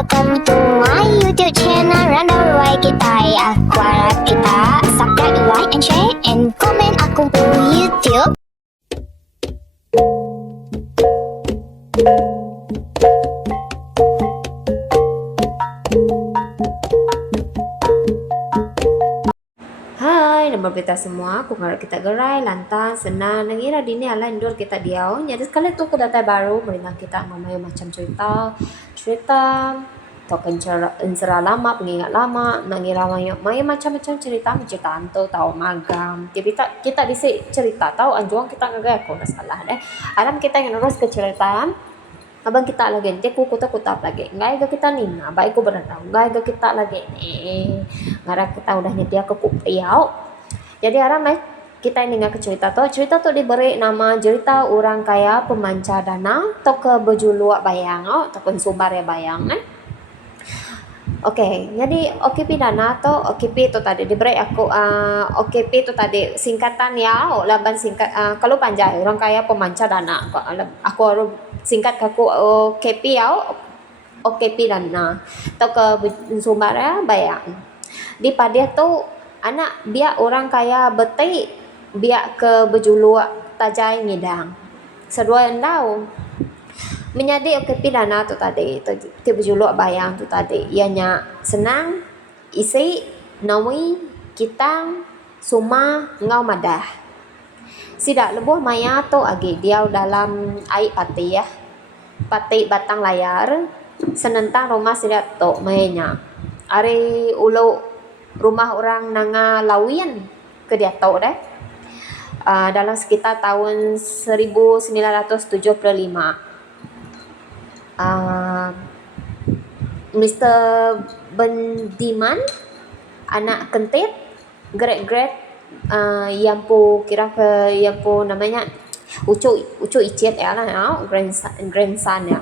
welcome to my YouTube channel Random Roy kita ya. Aku harap kita subscribe, like, and share, and komen aku di YouTube. Hai, nama kita semua. Aku harap kita gerai, lantas, senang. Nangira dini ala indoor kita diau. Jadi sekali tu kedatai baru, meringan kita ngomong macam cerita, token cerita lama, pengingat lama, nangira maya macam-macam cerita anto tahu magam. Jadi kita disi cerita tahu anjuang kita ngagay aku salah deh. Alam kita yang terus ke cerita. Abang kita lagi nanti ku kutap lagi nggak kita nih baik ku berenang nggak kita lagi nih ngarah kita udah nyetia ke kupiau jadi aram kita ini nggak cerita tuh diberi nama cerita orang kaya pemanca dana atau ke bejuluk bayang atau sumber ya bayang Oke, jadi OKP dana atau OKP itu tadi diberi aku OKP itu tadi singkatan ya, laban singkat kalau panjang orang kaya pemanca dana aku harus singkat aku OKP ya, OKP dana atau ke sumber ya bayang. Di padia tu anak biar orang kaya beti biar ke bejuluk tajai ngidang. Sedua endau menjadi OKP dana tu tadi tu berjuluk bayang tu tadi ianya senang isi nawi kita suma ngau madah sidak lebuh maya tu agi dia dalam air pati batang layar senentang rumah sidak tu mayanya ari ulu rumah orang nanga lawian ke dia tu deh dalam sekitar tahun 1975 Mr. Bendiman anak kentit grade yang pu kira ke yang pu namanya ucu icet ya lah grandson ya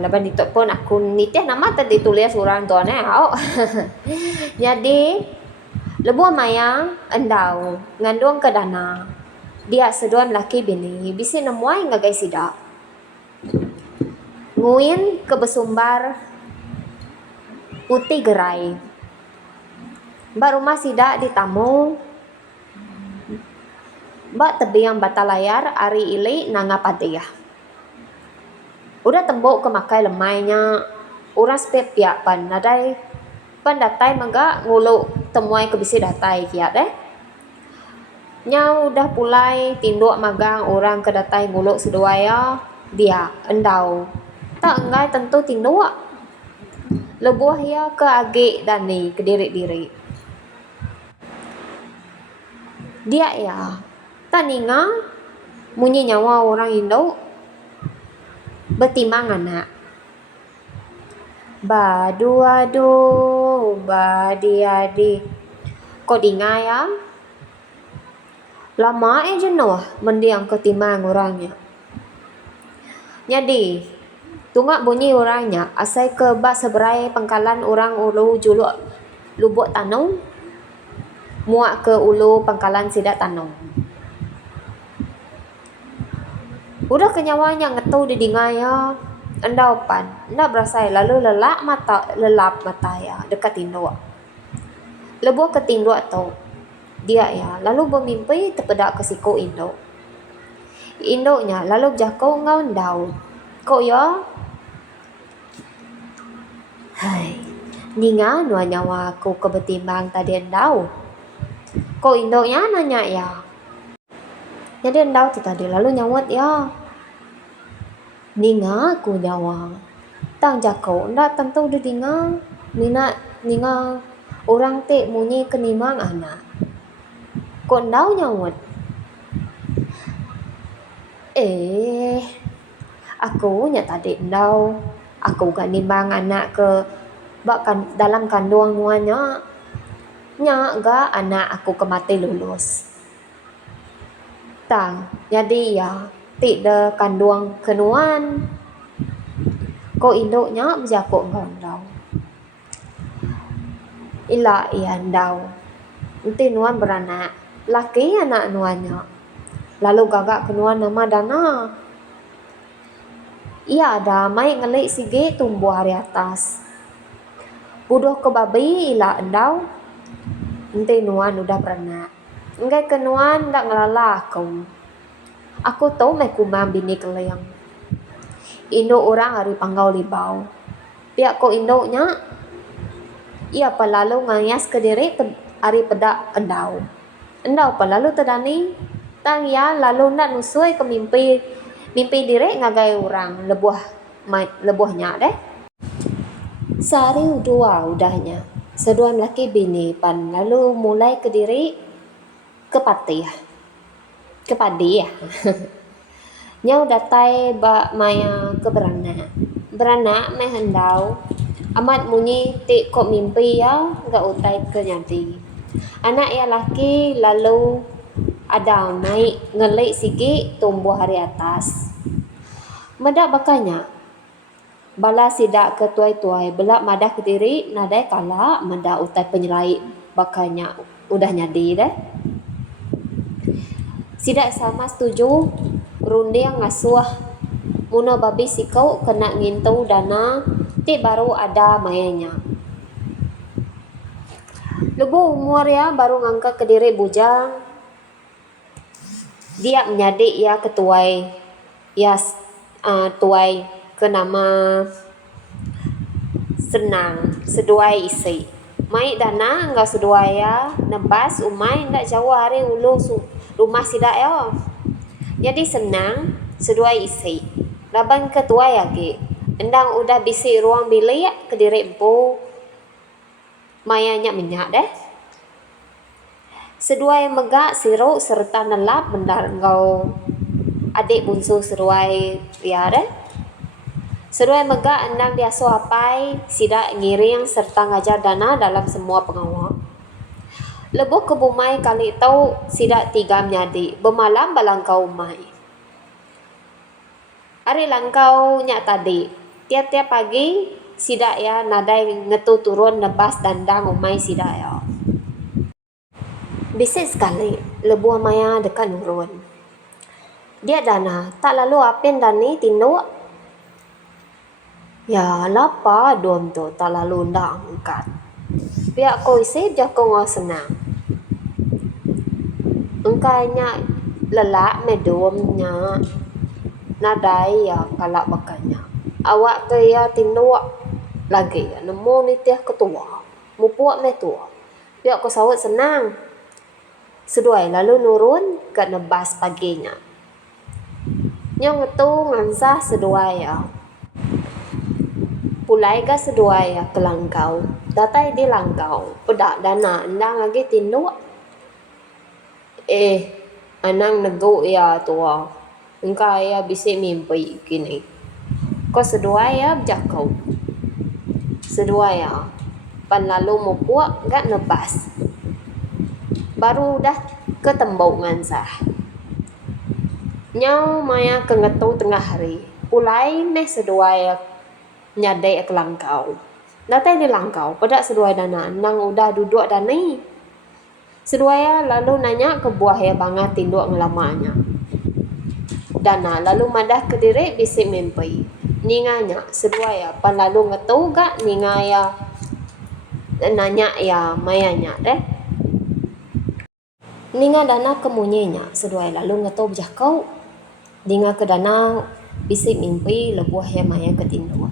laban itu pun aku nitih nama tadi tulis orang tuanya jadi lebuh maya endau ngandung ke dana dia seduan laki bini bisi nemuai ngagai sidak nguin ke besumbar putih gerai mbak rumah sidak di tamu mbak tebiang bata layar ari ili nanga padiyah udah tembok ke makai lemainya orang spek piapan nadai pendatai mengga ngulu temuai ke bisi datai kiat nyau udah pulai tinduk magang orang ke datai ngulu seduaya dia endau tak engai tentu tinduk lebuh ya ke agi dani ke diri dia ya tak ninga munyi nyawa orang Indo betimang anak badu badi kok dinga ya lama jenuh mendiang ketimang orangnya jadi tunggak bunyi orangnya asai ke bak seberai pangkalan orang ulu juluk lubuk tanung muak ke ulu pangkalan sidak tanung udah kenyawanya ngetu di dingaya endau pan ndak berasa lalu lelap mata ya dekat tinduk lebuh ke tinduk tu dia ya lalu bermimpi terpedak ke siku induknya lalu jakau ngau endau kok ya hai ninga nua nyawa aku kebetimbang tadi endau kok induknya nanya ya jadi endau tu tadi lalu nyawat ya ninga aku nyawa tang jakau ndak tentu di dinga ninga orang te munyi kenimang anak kok endau nyawat aku nya tadi endau aku gak nimbang anak ke bahkan dalam kandungan nuanya nya gak anak aku kemati lulus tang jadi ya tidak kandung kenuan ko induknya menjakuk ngondau ila iya ndau nanti nuan beranak laki anak nuannya lalu gagak kenuan nama dana Ia damai ngelik sige tumbuh hari atas. Budoh ke babi ila endau. Ente nuan udah beranak. Engkai kenuan ndak ngelala aku. Aku tahu mai kumam bini keleng. Indo orang hari panggau libau. Pihak ko indo nya. Ia pelalu ngayas ke diri hari pedak endau. Endau pelalu tedani. Tang ya lalu nak nusui ke mimpi diri ngagai orang lebuhnya deh. Sehari dua udahnya. Sedua laki bini pan lalu mulai ke diri ke pati ya. Ke padi ya. Nyau datai ba maya ke beranak meh hendau. Amat munyi tik kok mimpi ya gak utai ke nyadi. Anak ya laki lalu ada naik ngelik sigi tumbuh hari atas. Medak bakanya. Bala sidak ke tuai-tuai belak madah ke diri nadai kala medak utai penyelai bakanya udah nyadi deh. Sidak sama setuju runding ngasuh muno babi sikau kena ngintu dana ti baru ada mayanya. Lebu umur ya baru ngangkat ke diri bujang. Dia menjadi ya ketuai ya tuai ke nama senang seduai isi. Mai dana enggak seduai ya nebas umai enggak jauh hari ulu rumah sidak ya. Jadi senang seduai isi. Laban ketuai lagi. Endang udah bisi ruang bilik ke diri empu mayanya minyak deh. Seduai megak siru serta nelap bendar engkau adik bungsu seduai ya deh. Seduai megak endang biasa apai sidak ngiring serta ngajar dana dalam semua pengawal. Lebuh ke bumai kali tahu sidak tiga menjadi bermalam balangkau umai. Hari langkau nyak tadi. Tiap-tiap pagi sidak ya nadai ngetu turun nebas dandang umai sidak ya. Bisik sekali lebuh maya dekat nurun. Dia dana tak lalu apin dani tinduk. Ya lapa dom tu tak lalu ndak angkat. Pihak ko isip jako ngau senang. Engkanya lelak medomnya nadai ya kalak bakanya. Awak ke ya tinduk lagi ya nemu ni tiah ketua. Mupuak me tua. Pihak ko sawat senang. Seduai lalu nurun ke nebas paginya. Nyong ngetu ngansah seduai ya. Pulai ga seduai ya ke langkau. Datai di langkau. Pedak dana endang lagi tinduk. Anang nego ya tua. Engkau ya bisik mimpi kini. Ko seduai ya berjakau. Seduai ya. Pan lalu mupuak gak nebas. Baru dah ketembau ngansah. Nyau maya kengetu tengah hari. Pulai meh seduai nyadai ke langkau. Datai di langkau. Pedak seduai dana. Nang udah duduk dani. Seduai lalu nanya ke buah ya bangat tinduk ngelamanya. Dana lalu madah ke diri bisik mimpi. Ninganya seduai pan lalu ngetu gak ningaya nanya ya mayanya deh. Ninga dana kemunyenya seduai lalu ngetu berjakau. Ninga ke dana bisik mimpi lebuah ya maya ketinduk.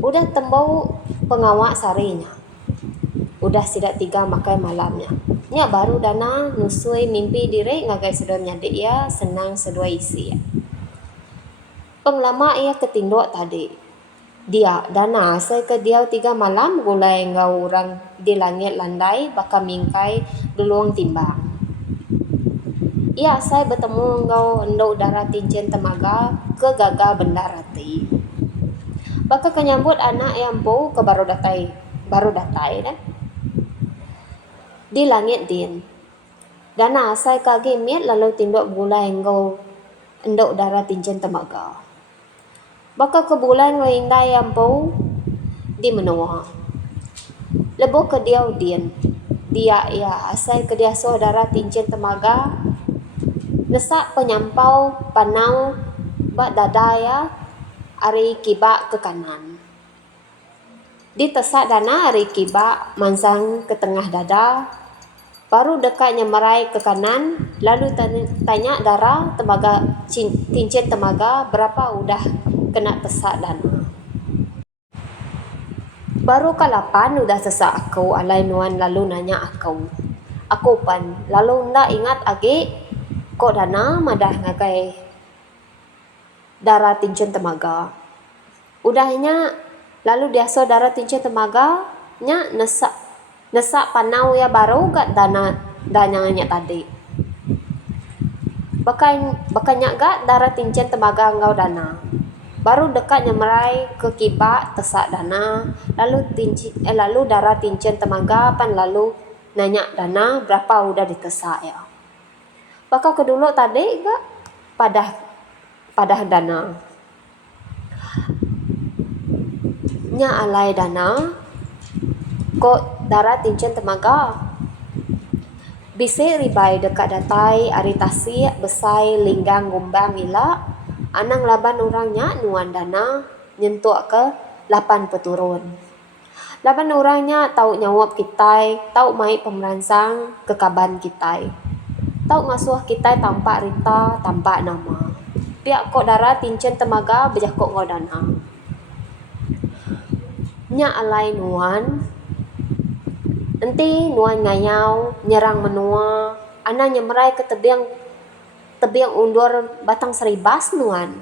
Udah tembau pengawak sarinya. Udah sidak 3 makai malamnya. Nya baru dana nusui mimpi diri ngagai sedua nyadi ya senang sedua isi ya. Penglama ia ketinduk tadi. Dia dana saya ke dia 3 malam gulai ngau orang di langit landai baka mingkai duluang timbang. Ia saya bertemu ngau endok darah tincen temaga ke gaga bendarati. Baka kenyambut anak yang bau ke baru datai dah. Di langit din. Dana saya kagi miet lalu tinduk gulai ngau endok darah tincen temaga. Baka ke bulan ngindai yang bau di menua. Lebuh ke dia udin. Dia ya asal ke dia saudara tincin temaga. Nesak penyampau panau Ba dada ya ari kiba ke kanan. Ditesak dana ari kiba mansang ke tengah dada. Baru dekatnya merai ke kanan, lalu tanya darah temaga cincin temaga berapa udah kena tesak dana. Baru kalapan udah tesak aku alai nuan lalu nanya aku. Aku pan lalu ndak ingat agi kok dana madah ngagai darah cincin temaga. Udahnya lalu biasa darah cincin temaga nya nesak panau ya baru gak dananya tadi. Bakanya gak darah cincin temaga engkau dana. Baru dekatnya merai ke kiba tesak dana, lalu darah cincin temaga pan lalu nanya dana berapa udah ditesak ya. Bakal kedulu tadi gak padah dana. Nya alai dana kok darah cincin temaga. Bisi ribai dekat datai aritasi besai linggang gumbang ila anang laban orangnya nuan dana nyentuk ke 8 peturun. Laban orangnya tahu nyawap kitai, tahu mai pemeransang ke kaban kitai. Tahu ngasuh kitai tampak rita, tampak nama. Pihak kok darah cincin temaga bejak kok ngodana. Nya alai nuan nanti nuan ngayau nyerang menua ana nyemerai ke tebing undur batang seribas nuan.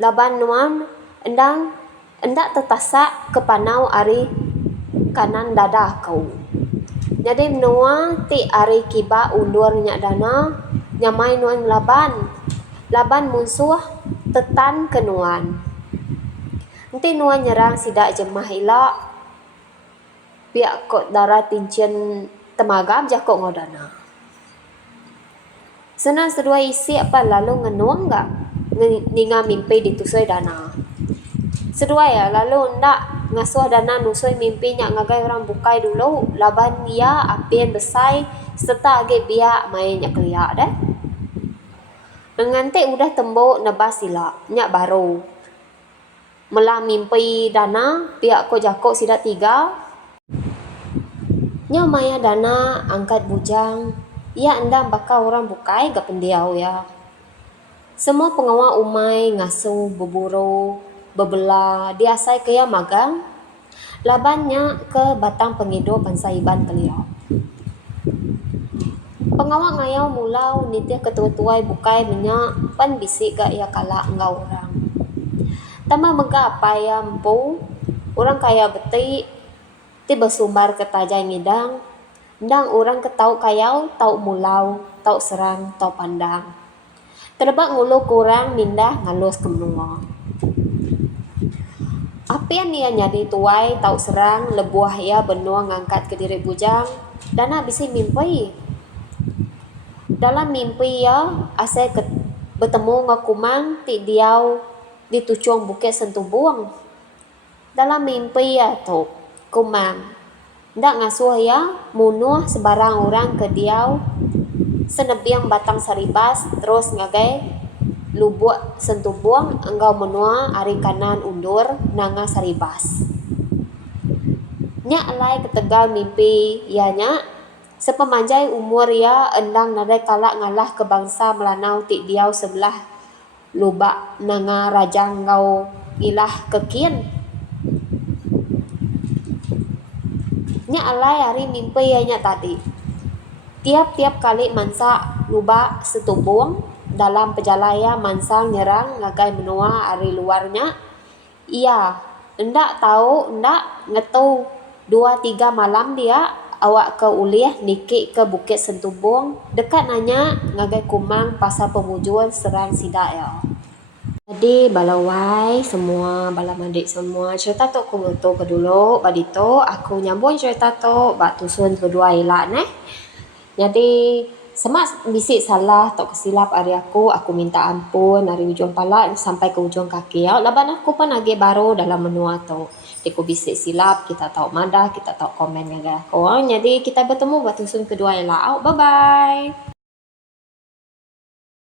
Laban nuan endak tetasak ke panau ari kanan dada kau. Jadi menua ti ari kiba undur nyak dana nyamai nuan laban musuh tetan ke nuan. Nanti nuan nyerang sidak jemah ila pihak kok darah cincin temaga bejak kok ngodana. Senang sedua isi apa lalu ngenuang gak ninga mimpi ditusui dana. Sedua ya lalu ndak ngasuh dana nusui mimpi nyak ngagai orang bukai dulu laban ia apien besai serta age biak main nyak keliak deh. Nganti udah tembok nebas sila nyak baru melah mimpi dana pihak kok jakok sidak 3. Nya maya dana angkat bujang. Ya endam bakal orang bukai gak pendiau ya. Semua pengawal umai ngasuh beburu bebelah diasai kaya magang. Labannya ke batang pengido pansaiban keliau. Pengawal ngayau mulau nitia ketua-tuai bukai minyak pan bisik gak ya kalak engau orang. Tama mega apa ya empu orang kaya betik ti bersumbar ke tajai ngidang ndang orang ketau kayau tau mulau tau serang tau pandang terbak ngulu kurang mindah ngalus ke menua. Apian ia nyadi tuai tau serang lebuah ia benua ngangkat ke diri bujang dana bisi mimpi. Dalam mimpi ia asai bertemu ngakumang ti diau ditucung bukit sentuh buang. Dalam mimpi ia tu kumang ndak ngasuh ya munuh sebarang orang ke diau senebiang batang saribas terus ngagai lubuk sentuh buang enggau menua ari kanan undur nanga saribas. Nya alai ketegal mimpi ianya sepemanjai umur ya endang nadai kalak ngalah ke bangsa melanau ti diau sebelah lubak nanga rajang ngau ilah kekin. Nya alai hari mimpi ianya tadi. Tiap-tiap kali mansa lubak setubung dalam pejalaya mansang nyerang ngagai menua ari luarnya. Ia ndak tahu ndak ngetu 2-3 malam dia awak ke ulih niki ke bukit Sentubung dekat nanya ngagai kumang pasal pemujul serang sidak ya. Jadi balawai semua bala mandik semua cerita tu aku betul ke dulu badito aku nyambung cerita tu bak tusun kedua elak neh. Jadi semak bisik salah tok kesilap hari aku minta ampun dari ujung pala sampai ke ujung kaki ya. Laban aku pun lagi baru dalam menua tu. Aku bisik silap, kita tahu madah, kita tahu komen ngagai aku. Jadi kita bertemu bak tusun kedua elak. Bye bye.